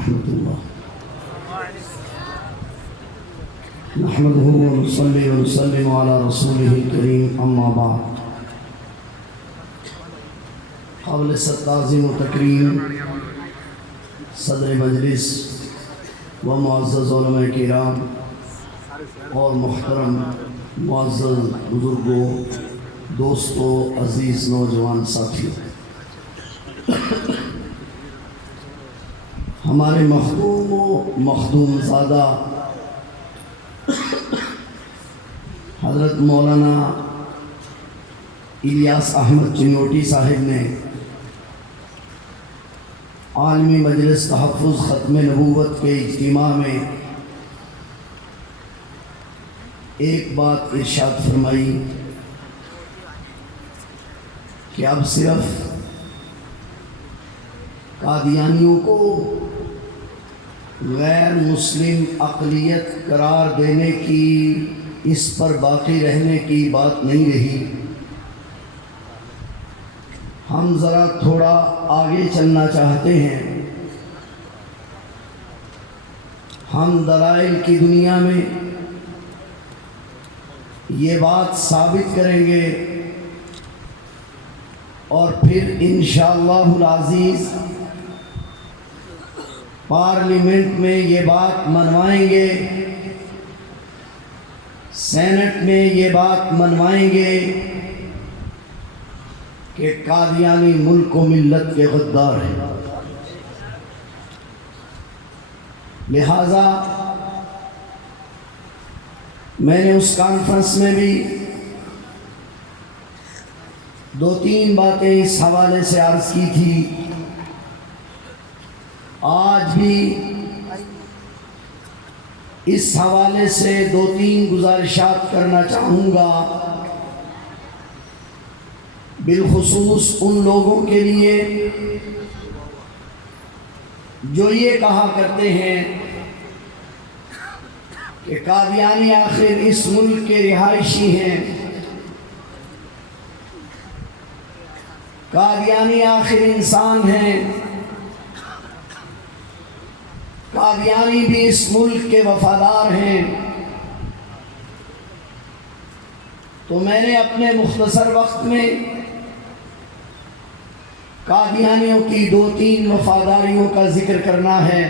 ورحمۃ اللہ نحمده ونصلي ونسلم على رسوله الكريم اما بعد قبل تعظیم و تکریم صدر مجلس و معزز علماء کرام اور محترم معزز بزرگوں، دوستوں، عزیز نوجوان ساتھیوں، ہمارے مخدوم و مخدوم زادہ حضرت مولانا الیاس احمد چنوٹی صاحب نے عالمی مجلس تحفظ ختم نبوت کے اجتماع میں ایک بات ارشاد فرمائی کہ اب صرف قادیانیوں کو غیر مسلم اقلیت قرار دینے کی، اس پر باقی رہنے کی بات نہیں رہی۔ ہم ذرا تھوڑا آگے چلنا چاہتے ہیں۔ ہم دلائل کی دنیا میں یہ بات ثابت کریں گے اور پھر انشاءاللہ العزیز پارلیمنٹ میں یہ بات منوائیں گے، سینٹ میں یہ بات منوائیں گے کہ قادیانی ملک و ملت کے غدار ہیں۔ لہذا میں نے اس کانفرنس میں بھی دو تین باتیں اس حوالے سے عرض کی تھی۔ آج بھی اس حوالے سے دو تین گزارشات کرنا چاہوں گا، بالخصوص ان لوگوں کے لیے جو یہ کہا کرتے ہیں کہ قادیانی آخر اس ملک کے رہائشی ہیں، قادیانی آخر انسان ہیں، قادیانی بھی اس ملک کے وفادار ہیں۔ تو میں نے اپنے مختصر وقت میں قادیانیوں کی دو تین وفاداریوں کا ذکر کرنا ہے۔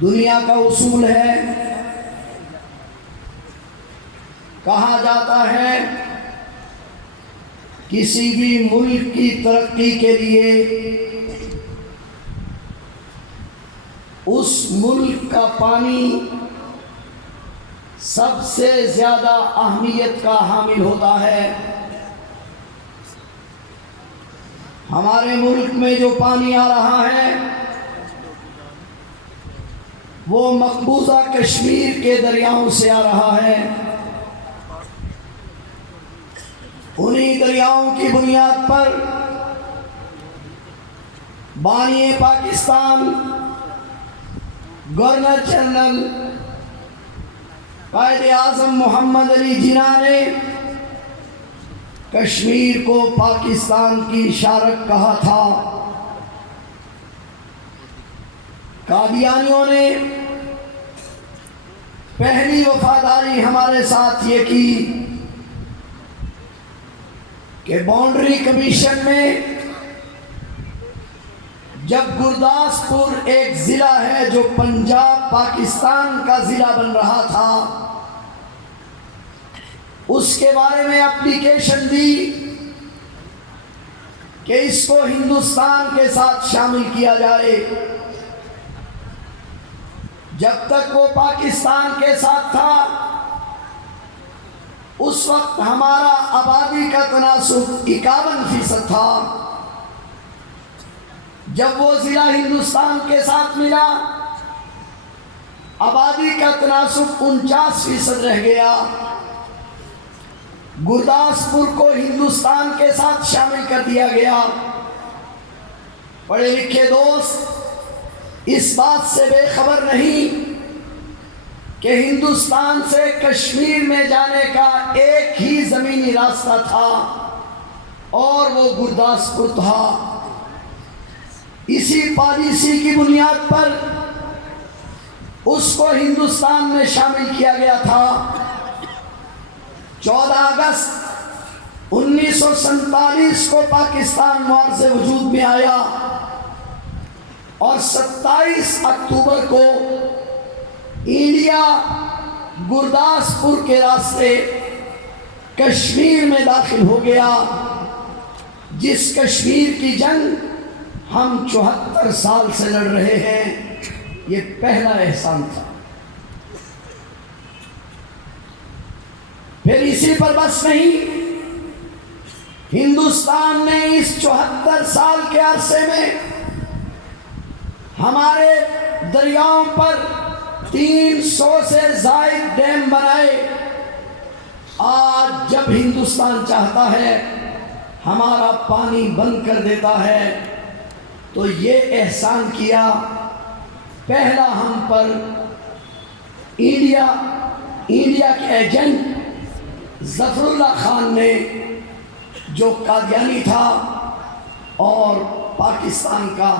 دنیا کا اصول ہے، کہا جاتا ہے کسی بھی ملک کی ترقی کے لیے اس ملک کا پانی سب سے زیادہ اہمیت کا حامل ہوتا ہے۔ ہمارے ملک میں جو پانی آ رہا ہے وہ مقبوضہ کشمیر کے دریاؤں سے آ رہا ہے۔ انہی دریاؤں کی بنیاد پر بانی پاکستان گورنر جنرل قائد اعظم محمد علی جناح نے کشمیر کو پاکستان کی شارک کہا تھا۔ قادیانیوں نے پہلی وفاداری ہمارے ساتھ یہ کی کہ باؤنڈری کمیشن میں جب گرداسپور ایک ضلع ہے جو پنجاب پاکستان کا ضلع بن رہا تھا، اس کے بارے میں اپلیکیشن دی کہ اس کو ہندوستان کے ساتھ شامل کیا جائے۔ جب تک وہ پاکستان کے ساتھ تھا اس وقت ہمارا آبادی کا تناسب 51% تھا۔ جب وہ ضلع ہندوستان کے ساتھ ملا آبادی کا تناسب 49% رہ گیا۔ گرداسپور کو ہندوستان کے ساتھ شامل کر دیا گیا۔ پڑھے لکھے دوست اس بات سے بے خبر نہیں کہ ہندوستان سے کشمیر میں جانے کا ایک ہی زمینی راستہ تھا اور وہ گرداسپور تھا۔ اسی پالیسی کی بنیاد پر اس کو ہندوستان میں شامل کیا گیا تھا۔ 14 اگست 1947 کو پاکستان معاذ وجود میں آیا اور 27 اکتوبر کو انڈیا گرداسپور کے راستے کشمیر میں داخل ہو گیا، جس کشمیر کی جنگ ہم 74 سال سے لڑ رہے ہیں۔ یہ پہلا احسان تھا۔ پھر اسی پر بس نہیں، ہندوستان نے اس 74 سال کے عرصے میں ہمارے دریاؤں پر 300 سے زائد ڈیم بنائے۔ آج جب ہندوستان چاہتا ہے ہمارا پانی بند کر دیتا ہے تو یہ احسان کیا۔ پہلا ہم پر انڈیا کے ایجنٹ ظفر اللہ خان نے، جو قادیانی تھا اور پاکستان کا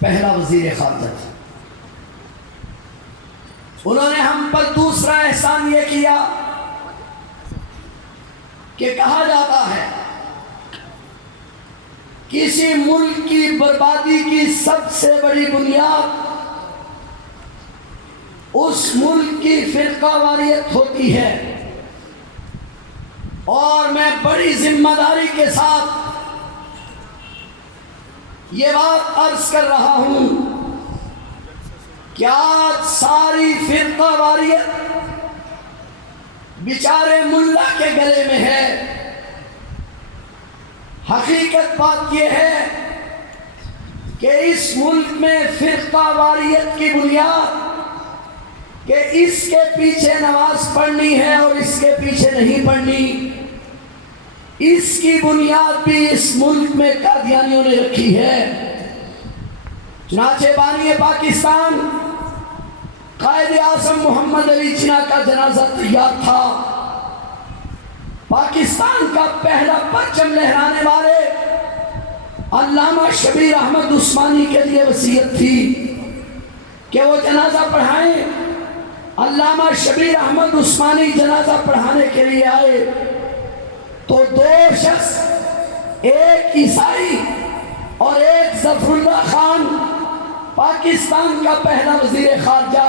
پہلا وزیر خارجہ تھا، انہوں نے ہم پر دوسرا احسان یہ کیا کہ کہا جاتا ہے کسی ملک کی بربادی کی سب سے بڑی بنیاد اس ملک کی فرقہ واریت ہوتی ہے، اور میں بڑی ذمہ داری کے ساتھ یہ بات عرض کر رہا ہوں کہ آج ساری فرقہ واریت بیچارے ملا کے گلے میں ہے۔ حقیقت بات یہ ہے کہ اس ملک میں فرقہ واریت کی بنیاد کہ اس کے پیچھے نماز پڑھنی ہے اور اس کے پیچھے نہیں پڑھنی، اس کی بنیاد بھی اس ملک میں قادیانیوں نے رکھی ہے۔ چنانچہ بانی پاکستان قائد اعظم محمد علی جناح کا جنازہ تیار تھا۔ پاکستان کا پہلا پرچم لہرانے والے علامہ شبیر احمد عثمانی کے لیے وصیت تھی کہ وہ جنازہ پڑھائیں۔ علامہ شبیر احمد عثمانی جنازہ پڑھانے کے لیے آئے تو 2 شخص، ایک عیسائی اور ایک ظفر اللہ خان، پاکستان کا پہلا وزیر خارجہ،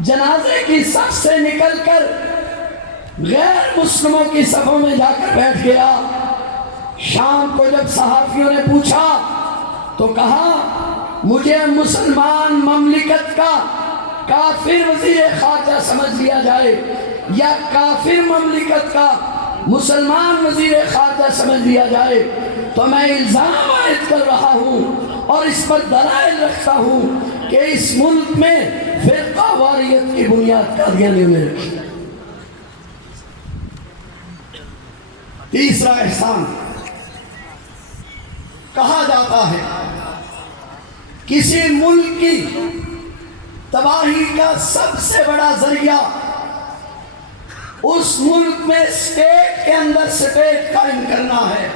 جنازے کی صف سے نکل کر غیر مسلموں کی صفوں میں جا کر بیٹھ گیا۔ شام کو جب صحافیوں نے پوچھا تو کہا مجھے مسلمان مملکت کا کافر وزیر خارجہ سمجھ لیا جائے یا کافر مملکت کا مسلمان وزیر خارجہ سمجھ لیا جائے تو میں الزام عائد کر رہا ہوں اور اس پر دلائل رکھتا ہوں کہ اس ملک میں فرقہ واریت کی بنیاد قادیانیوں نے رکھی۔ تیسرا احسان، کہا جاتا ہے کسی ملک کی تباہی کا سب سے بڑا ذریعہ اس ملک میں اسٹیٹ کے اندر اسٹیٹ قائم کرنا ہے۔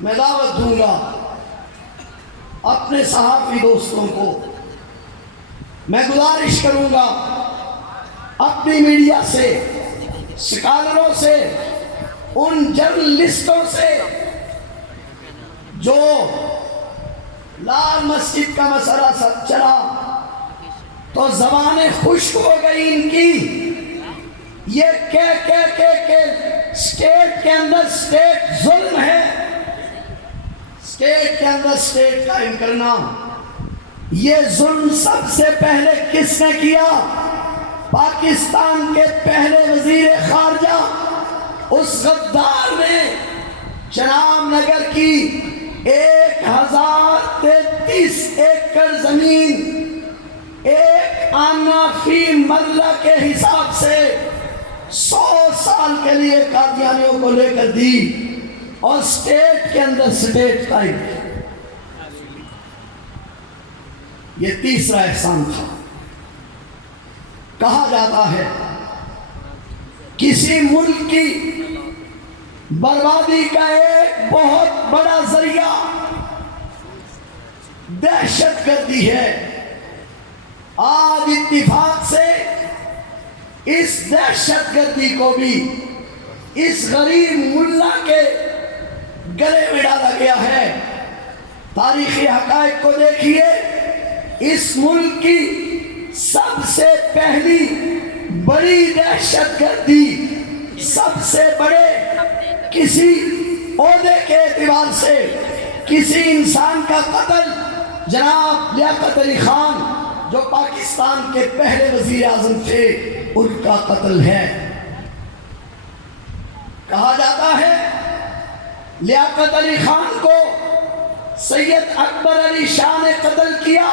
میں دعوت دوں گا اپنے صحافی دوستوں کو، میں گزارش کروں گا اپنی میڈیا سے، سکالروں سے، ان جرنلسٹوں سے جو لال مسجد کا مسئلہ سب چلا تو زبانیں خشک ہو گئی ان کی، یہ کہ اسٹیٹ کے اندر اسٹیٹ ظلم ہے، اسٹیٹ کے اندر اسٹیٹ قائم کرنا۔ یہ ظلم سب سے پہلے کس نے کیا؟ پاکستان کے پہلے وزیر خارجہ اس غدار نے چناب نگر کی 1033 ایکڑ زمین ایک آنا فی مرلہ کے حساب سے 100 سال کے لیے قادیانیوں کو لے کر دی اور اسٹیٹ کے اندر اسٹیٹ قائم کی۔ یہ تیسرا احسان تھا۔ کہا جاتا ہے کسی ملک کی بربادی کا ایک بہت بڑا ذریعہ دہشت گردی ہے۔ آج اتفاق سے اس دہشت گردی کو بھی اس غریب ملا کے گلے میں ڈالا گیا ہے۔ تاریخی حقائق کو دیکھیے، اس ملک کی سب سے پہلی بڑی دہشت گردی، سب سے بڑے کسی عہدے کے اعتبار سے کسی انسان کا قتل، جناب لیاقت علی خان جو پاکستان کے پہلے وزیر اعظم تھے، ان کا قتل ہے۔ کہا جاتا ہے لیاقت علی خان کو سید اکبر علی شاہ نے قتل کیا،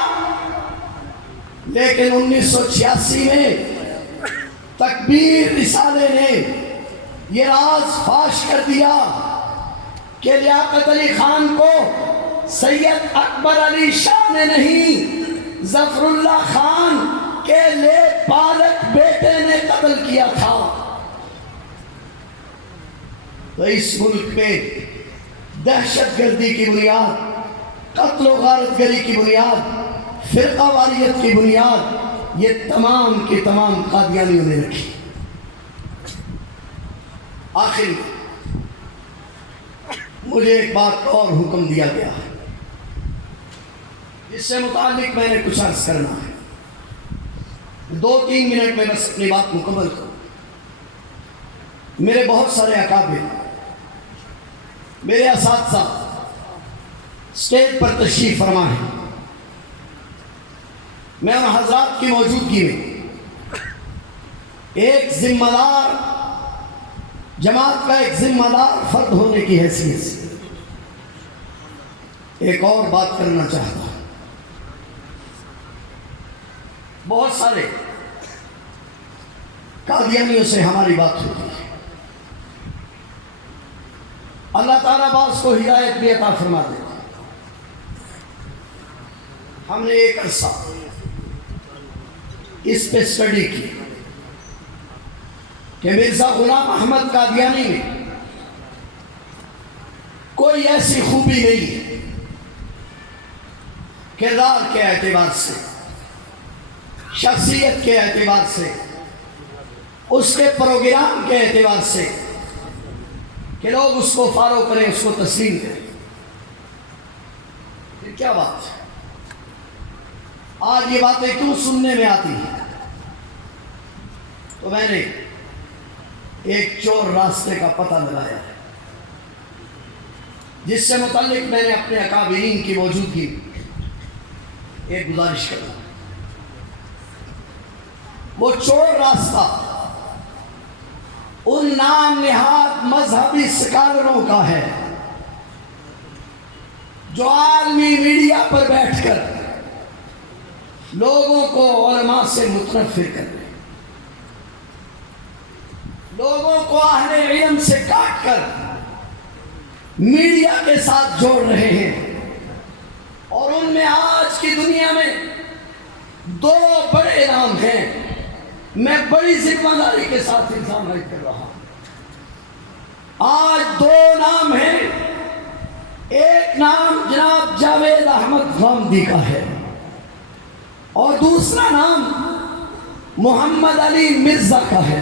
لیکن 1986 میں تکبیر رسالے نے یہ راز فاش کر دیا کہ لیاقت علی خان کو سید اکبر علی شاہ نے نہیں، ظفر اللہ خان کے لے پالک بیٹے نے قتل کیا تھا۔ تو اس ملک میں دہشت گردی کی بنیاد، قتل و غارت گری کی بنیاد، فرقہ واریت کی بنیاد، یہ تمام کی تمام قادیانیوں نے رکھی۔ آخر مجھے ایک بات اور حکم دیا گیا، اس سے متعلق میں نے کچھ عرض کرنا ہے۔ 2-3 منٹ میں بس اپنی بات مکمل کروں۔ میرے بہت سارے اکابر، میرے اساتذہ اسٹیج پر تشریف فرما ہے، میں ان حضرات کی موجودگی میں ایک ذمہ دار جماعت کا ایک ذمہ دار فرد ہونے کی حیثیت سے ایک اور بات کرنا چاہتا ہوں۔ بہت سارے قادیانیوں سے ہماری بات ہوتی ہے، اللہ تعالیٰ بعض کو ہدایت بھی عطا فرما دیتا۔ ہم نے ایک عرصہ اس پہ اسٹڈی کی کہ مرزا غلام احمد قادیانی میں کوئی ایسی خوبی نہیں ہے کردار کے اعتبار سے، شخصیت کے اعتبار سے، اس کے پروگرام کے اعتبار سے کہ لوگ اس کو فالو کریں، اس کو تسلیم کریں۔ پھر کیا بات ہے؟ آج یہ باتیں کیوں سننے میں آتی ہیں؟ تو میں نے ایک چور راستے کا پتہ لگایا ہے، جس سے متعلق میں نے اپنے اکابرین کی موجودگی ایک گزارش کرا۔ وہ چور راستہ ان نام نہاد مذہبی سکالروں کا ہے جو عالمی میڈیا پر بیٹھ کر لوگوں کو علماء سے متنفر کر رہے ہیں، لوگوں کو اہل علم سے کاٹ کر میڈیا کے ساتھ جوڑ رہے ہیں۔ اور ان میں آج کی دنیا میں 2 بڑے نام ہیں، میں بڑی ذمہ داری کے ساتھ الزام عائد کر رہا ہوں۔ آج 2 نام ہیں، ایک نام جناب جاوید احمد غامدی کا ہے اور دوسرا نام محمد علی مرزا کا ہے۔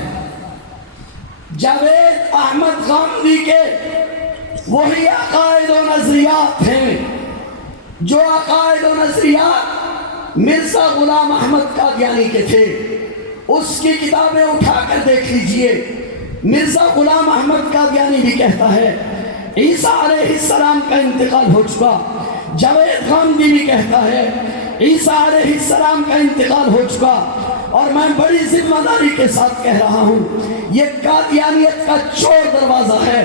جاوید احمد غامدی کے وہی عقائد و نظریات ہیں جو عقائد و نظریات مرزا غلام احمد قادیانی کے تھے۔ اس کی کتابیں اٹھا کر دیکھ لیجئے، مرزا غلام احمد قادیانی بھی کہتا ہے عیسیٰ علیہ السلام کا انتقال ہو چکا، جاوید غامدی بھی کہتا ہے عیسیٰ علیہ السلام کا انتقال ہو چکا۔ اور میں بڑی ذمہ داری کے ساتھ کہہ رہا ہوں، یہ قادیانیت کا چور دروازہ ہے،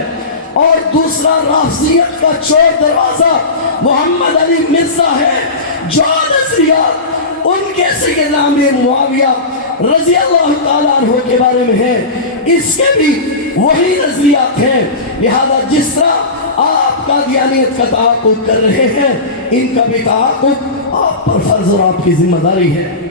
اور دوسرا رافضیت کا چور دروازہ محمد علی مرزا ہے، جو نظریات ان کے سیدنا امیر معاویہ رضی اللہ تعالیٰ عنہ کے بارے میں ہے، اس کے بھی وہی نظریات ہیں۔ لہذا جس طرح آپ قادیانیت کا تعاقب کر رہے ہیں، ان کا بھی تعاقب آپ پر فرض اور آپ کی ذمہ داری ہے۔